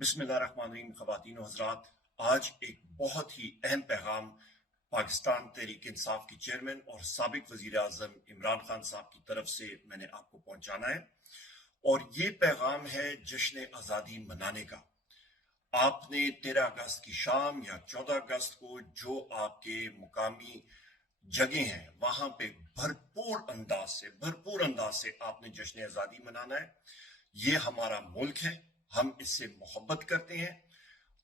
बिस्मिल्लाहिर्रहमानिर्रहीम। ख़वातीन व हज़रात, आज एक बहुत ही अहम पैगाम पाकिस्तान तहरीक इंसाफ की चेयरमैन और साबिक वज़ीर आज़म इमरान खान साहब की तरफ से मैंने आपको पहुंचाना है, और ये पैगाम है जश्न आज़ादी मनाने का। आपने 13 अगस्त की शाम या 14 अगस्त को जो आपके मुकामी जगह हैं वहां पे भरपूर अंदाज से आपने जश्न आज़ादी मनाना है। ये हमारा मुल्क है, हम इससे मोहब्बत करते हैं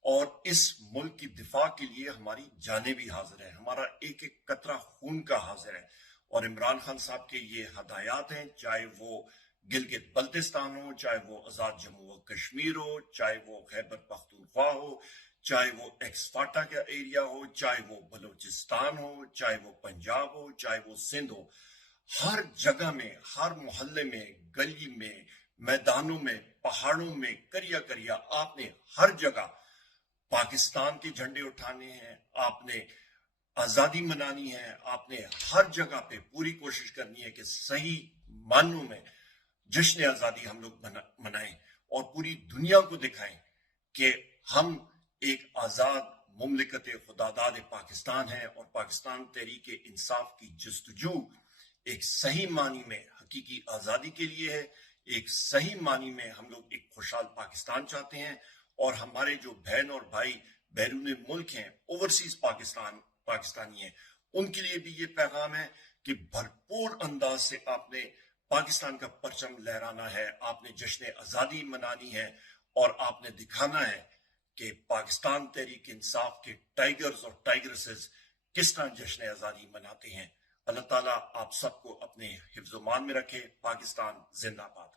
और इस मुल्क की दिफा के लिए हमारी जानें भी हाजिर है, हमारा एक एक कतरा खून का हाजिर है। और इमरान खान साहब के ये हदायत हैं, चाहे वो गिलगित बल्तिस्तान हो, चाहे वो आजाद जम्मू व कश्मीर हो, चाहे वो खैबर पख्तूनख्वा हो, चाहे वो एक्सफाटा का एरिया हो, चाहे वो बलूचिस्तान हो, चाहे वो पंजाब हो, चाहे वो सिंध हो, हर जगह में, हर मोहल्ले में, गली में, मैदानों में, पहाड़ों में, करिया करिया, आपने हर जगह पाकिस्तान के झंडे उठाने हैं, आपने आजादी मनानी है, आपने हर जगह पे पूरी कोशिश करनी है कि सही मानों में जश्न आजादी हम लोग मनाएं और पूरी दुनिया को दिखाएं कि हम एक आजाद मुमलिकत खुदादाद पाकिस्तान है और पाकिस्तान तहरीक इंसाफ की जस्तजू एक सही मानी में हकीकी आजादी के लिए है। एक सही मानी में हम लोग एक खुशहाल पाकिस्तान चाहते हैं, और हमारे जो बहन और भाई बैरून मुल्क हैं, ओवरसीज पाकिस्तानी हैं, उनके लिए भी ये पैगाम है कि भरपूर अंदाज से आपने पाकिस्तान का परचम लहराना है, आपने जश्न आजादी मनानी है, और आपने दिखाना है कि पाकिस्तान तहरीक इंसाफ के टाइगर्स और टाइगरेसेस किस तरह जश्न आजादी मनाते हैं। अल्लाह ताला आप सबको अपने हिफ्ज़-ओ-मान में रखे। पाकिस्तान जिंदाबाद।